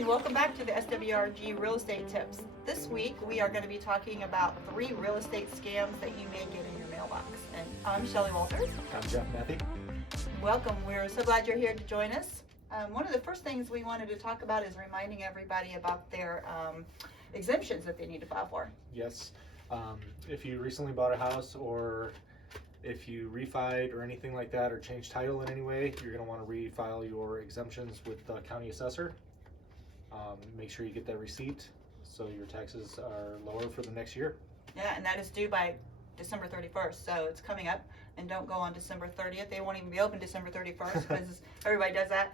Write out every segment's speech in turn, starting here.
and welcome back to the SWRG Real Estate Tips. This week we are going to be talking about 3 real estate scams that you may get in your mailbox. And I'm Shelly Walters. I'm Mathey. Welcome. We're so glad you're here to join us. One of the first things we wanted to talk about is reminding everybody about their exemptions that they need to file for. Yes. If you recently bought a house, or if you refied or anything like that, or changed title in any way, you're going to want to refile your exemptions with the county assessor. Make sure you get that receipt so your taxes are lower for the next year. Yeah, and that is due by December 31st, so it's coming up. And don't go on December 30th. They won't even be open December 31st because everybody does that.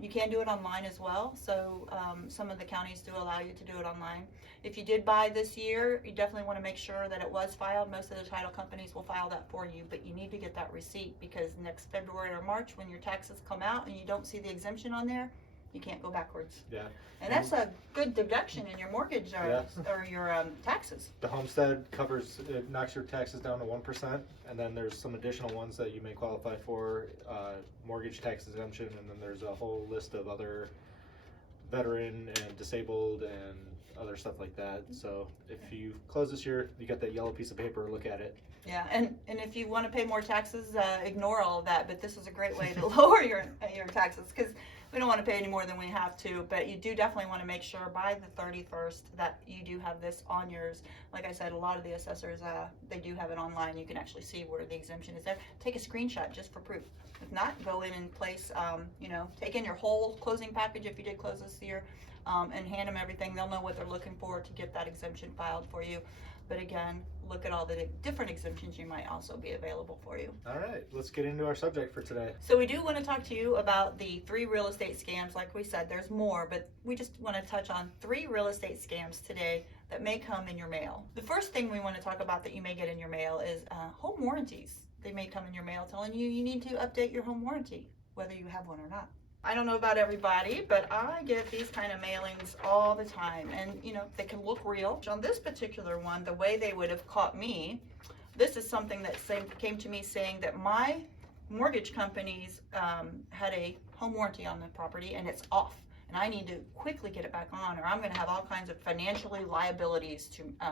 You can do it online as well, so some of the counties do allow you to do it online. If you did buy this year, you definitely want to make sure that it was filed. Most of the title companies will file that for you, but you need to get that receipt, because next February or March, when your taxes come out and you don't see the exemption on there, you can't go backwards. Yeah. And that's a good deduction in your mortgage or your taxes. The homestead covers, it knocks your taxes down to 1%, and then there's some additional ones that you may qualify for, mortgage tax exemption, and then there's a whole list of other veteran and disabled and other stuff like that. So if you close this year, you got that yellow piece of paper, look at it. Yeah, and if you want to pay more taxes, ignore all of that, but this is a great way to lower your taxes, because we don't want to pay any more than we have to, but you do definitely want to make sure by the 31st that you do have this on yours. Like I said, a lot of the assessors, they do have it online. You can actually see where the exemption is there. Take a screenshot just for proof. If not, go in and place, take in your whole closing package if you did close this year, and hand them everything. They'll know what they're looking for to get that exemption filed for you. But again, look at all the different exemptions you might also be available for you. All right, let's get into our subject for today. So we do want to talk to you about the 3 real estate scams. Like we said, there's more, but we just want to touch on 3 real estate scams today that may come in your mail. The first thing we want to talk about that you may get in your mail is home warranties. They may come in your mail telling you you need to update your home warranty, whether you have one or not. I don't know about everybody, but I get these kind of mailings all the time, and they can look real. On this particular one, the way they would have caught me, this is something that came to me saying that my mortgage companies had a home warranty on the property and it's off, and I need to quickly get it back on, or I'm going to have all kinds of financially liabilities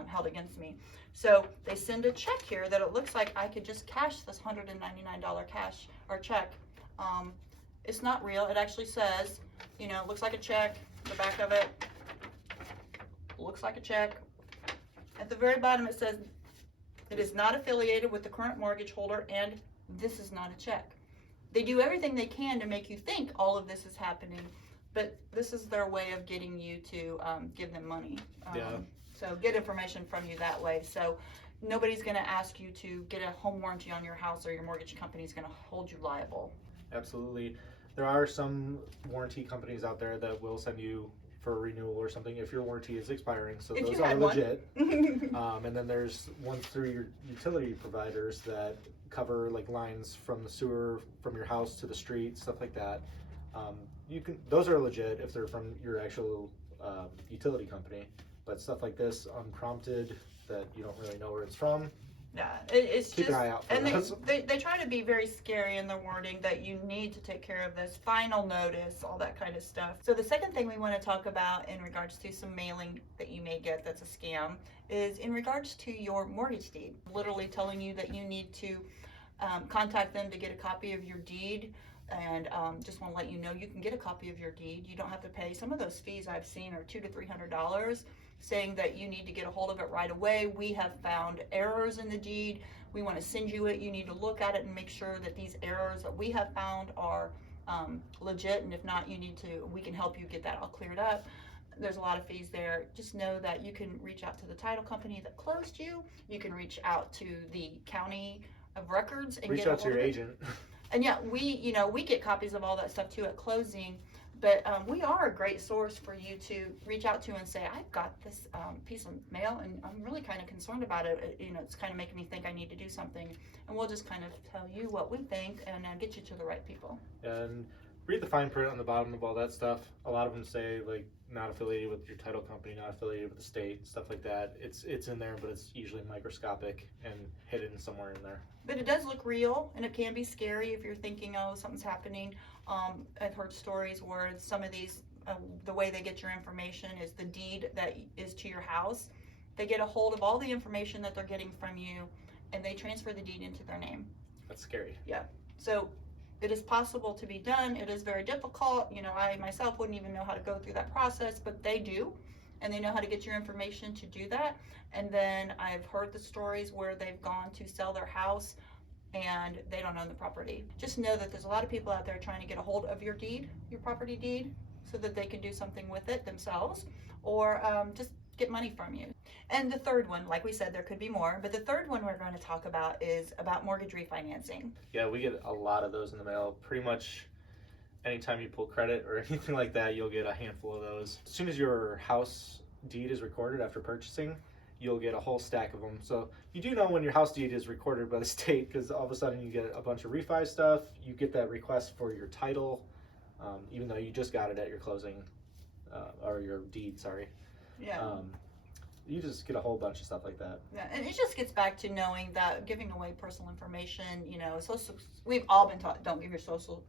held against me. So they send a check here that it looks like I could just cash this $199 cash or check. It's not real. It actually says, it looks like a check. The back of it looks like a check. At the very bottom it says, it is not affiliated with the current mortgage holder, and this is not a check. They do everything they can to make you think all of this is happening, but this is their way of getting you to give them money. So get information from you that way. So nobody's going to ask you to get a home warranty on your house, or your mortgage company is going to hold you liable. Absolutely. There are some warranty companies out there that will send you for a renewal or something if your warranty is expiring, so those are legit. And then there's ones through your utility providers that cover like lines from the sewer from your house to the street, stuff like that. Those are legit if they're from your actual utility company, but stuff like this unprompted that you don't really know where it's from, yeah, it's keep just, an eye out for and those. they try to be very scary in the wording that you need to take care of this, final notice, all that kind of stuff. So the second thing we want to talk about in regards to some mailing that you may get that's a scam is in regards to your mortgage deed. Literally telling you that you need to contact them to get a copy of your deed. And just want to let you know you can get a copy of your deed. You don't have to pay. Some of those fees I've seen are $200 to $300, saying that you need to get a hold of it right away. We have found errors in the deed. We want to send you it. You need to look at it and make sure that these errors that we have found are legit. And if not, we can help you get that all cleared up. There's a lot of fees there. Just know that you can reach out to the title company that closed you. You can reach out to the county of records and reach out to your agent. And yeah, we get copies of all that stuff too at closing, but we are a great source for you to reach out to and say, I've got this piece of mail and I'm really kind of concerned about it. It's kind of making me think I need to do something, and we'll just kind of tell you what we think and get you to the right people. And read the fine print on the bottom of all that stuff. A lot of them say like not affiliated with your title company, not affiliated with the state, stuff like that. It's in there, but it's usually microscopic and hidden somewhere in there. But it does look real, and it can be scary if you're thinking, oh, something's happening. I've heard stories where some of these the way they get your information is the deed that is to your house. They get a hold of all the information that they're getting from you, and they transfer the deed into their name. That's scary. Yeah. So it is possible to be done. It is very difficult. You know, I myself wouldn't even know how to go through that process, but they do, and they know how to get your information to do that. And then I've heard the stories where they've gone to sell their house and they don't own the property. Just know that there's a lot of people out there trying to get a hold of your deed, your property deed, so that they can do something with it themselves, or just get money from you. And the third one, like we said, there could be more, but the third one we're going to talk about is about mortgage refinancing. Yeah, we get a lot of those in the mail. Pretty much anytime you pull credit or anything like that, you'll get a handful of those. As soon as your house deed is recorded after purchasing, you'll get a whole stack of them. So you do know when your house deed is recorded by the state, because all of a sudden you get a bunch of refi stuff. You get that request for your title, even though you just got it at your closing, or your deed, sorry. Yeah. You just get a whole bunch of stuff like that. Yeah, and it just gets back to knowing that giving away personal information, you know, we've all been taught, don't give your social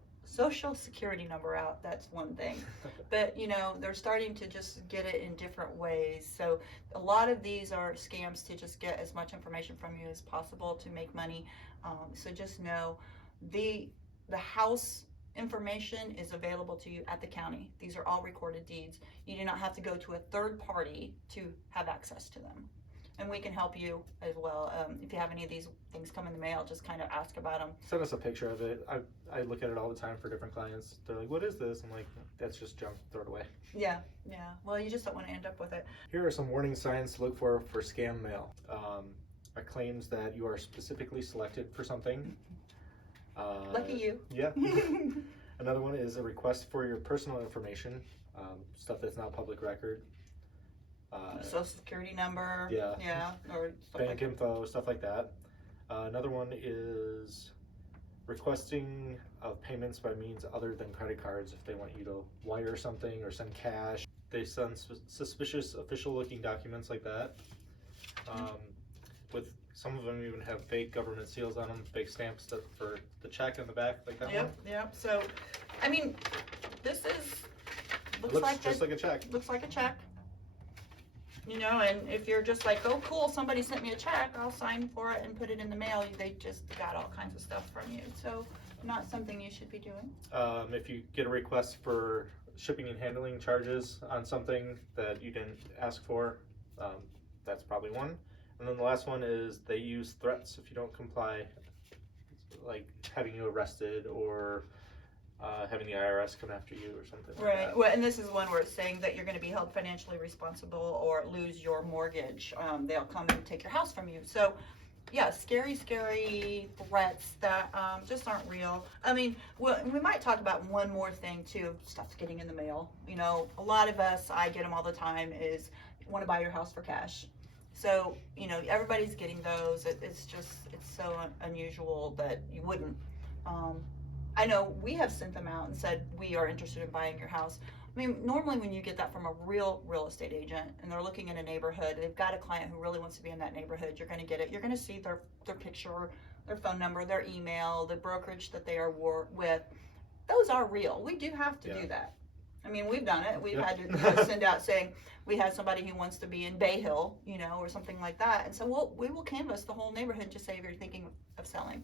security number out. That's one thing. But, you know, they're starting to just get it in different ways. So a lot of these are scams to just get as much information from you as possible to make money. So just know the house information is available to you at the county. These are all recorded deeds. You do not have to go to a third party to have access to them. And we can help you as well. If you have any of these things come in the mail, just kind of ask about them. Send us a picture of it. I look at it all the time for different clients. They're like, what is this? I'm like, that's just junk, throw it away. Yeah. Well, you just don't want to end up with it. Here are some warning signs to look for scam mail. Claims that you are specifically selected for something. Lucky you. Yeah. Another one is a request for your personal information, stuff that's not public record. Social security number. Yeah. Or stuff bank like that. info, stuff like that. Another one is requesting of payments by means other than credit cards. If they want you to wire something or send cash, they send suspicious official looking documents like that. With some of them even have fake government seals on them, fake stamps for the check on the back, like that one. Yep. So, I mean, this looks like just like a check. Looks like a check. You know, and if you're just like, oh cool, somebody sent me a check, I'll sign for it and put it in the mail, they just got all kinds of stuff from you. So not something you should be doing. If you get a request for shipping and handling charges on something that you didn't ask for, that's probably one. And then the last one is they use threats if you don't comply, like having you arrested or having the IRS come after you or something like that. Right. Well, and this is one where it's saying that you're going to be held financially responsible or lose your mortgage. They'll come and take your house from you. So, yeah, scary threats that just aren't real. I mean, we might talk about one more thing too. Stuff's getting in the mail. You know, a lot of us, I get them all the time, is want to buy your house for cash. So, you know, everybody's getting those. It's so unusual that you wouldn't. I know we have sent them out and said, we are interested in buying your house. I mean, normally when you get that from a real estate agent and they're looking in a neighborhood, they've got a client who really wants to be in that neighborhood, you're going to get it. You're going to see their picture, their phone number, their email, the brokerage that they are with. Those are real. We do have to do that. I mean, we've done it. We've had to send out saying we have somebody who wants to be in Bay Hill, you know, or something like that. And so we will canvass the whole neighborhood and just say if you're thinking of selling.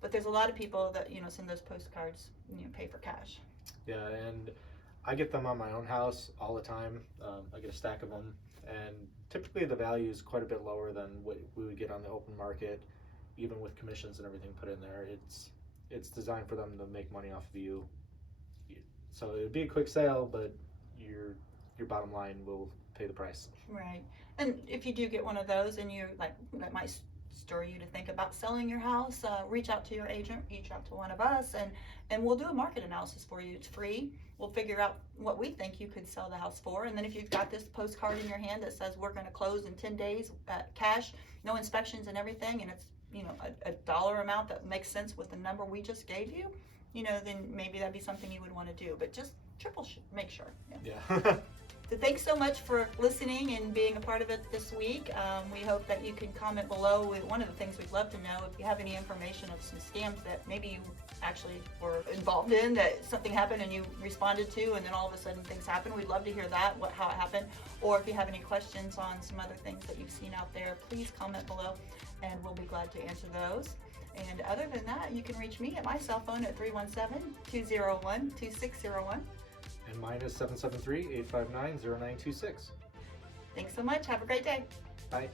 But there's a lot of people that, you know, send those postcards, you know, pay for cash. Yeah, and I get them on my own house all the time. I get a stack of them, and typically the value is quite a bit lower than what we would get on the open market, even with commissions and everything put in there. It's designed for them to make money off of you. So it would be a quick sale, but your bottom line will pay the price. Right. And if you do get one of those and you like, that might stir you to think about selling your house, reach out to your agent, reach out to one of us, and we'll do a market analysis for you. It's free. We'll figure out what we think you could sell the house for. And then if you've got this postcard in your hand that says we're going to close in 10 days cash, no inspections and everything, and it's, you know, a dollar amount that makes sense with the number we just gave you, you know, then maybe that'd be something you would want to do. But just make sure. Yeah. So thanks so much for listening and being a part of it this week. We hope that you can comment below. One of the things we'd love to know, if you have any information of some scams that maybe you actually were involved in, that something happened and you responded to, and then all of a sudden things happen. We'd love to hear that, how it happened. Or if you have any questions on some other things that you've seen out there, please comment below and we'll be glad to answer those. And other than that, you can reach me at my cell phone at 317-201-2601. And mine is 773-859-0926. Thanks so much. Have a great day. Bye.